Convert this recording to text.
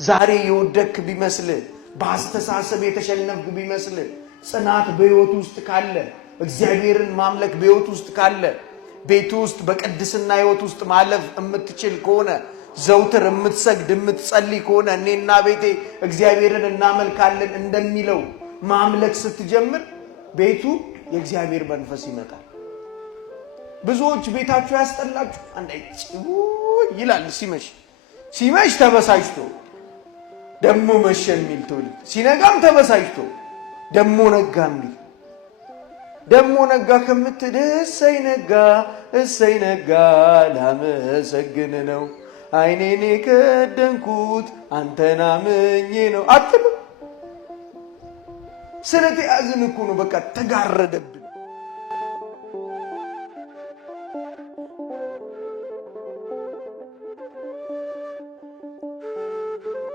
ዛሬ የወደክ ቢመስል በአስተሳሰብ የተሸነፍክ ቢመስል ጽናት በሕይወት ውስጥ ካለ እግዚአብሔርን ማምለክ በሕይወት ውስጥ ካለ ቤት ውስጥ በቅድስና ሕይወት ውስጥ ማለፍ የምትችል ከሆነ ዘውትር የምትሰግድ የምትጸልይ ከሆነ እኔና ቤቴ እግዚአብሔርን እናመልካለን እንደሚለው ማምለክ ስትጀምር ቤቱ የእግዚአብሔር መንፈስ ይመጣል። ብዙዎች ቤታቸው ያስጠላችሁ አንዳይጭው ይላል ሲመሽ ተበሳጭቶ ደሞ መሸ የሚል ትውልድ ሲነጋም ተበሳጭቶ ደሞ ነጋ የሚል ደሞ ነጋ ከምትል እሰይ ነጋ ላመሰግን ነው አይኔን የከደንኩት አንተን አምኜ ነው አትሉ። ስለተያዝን እኮ ነው በቃ ተጋረደብን።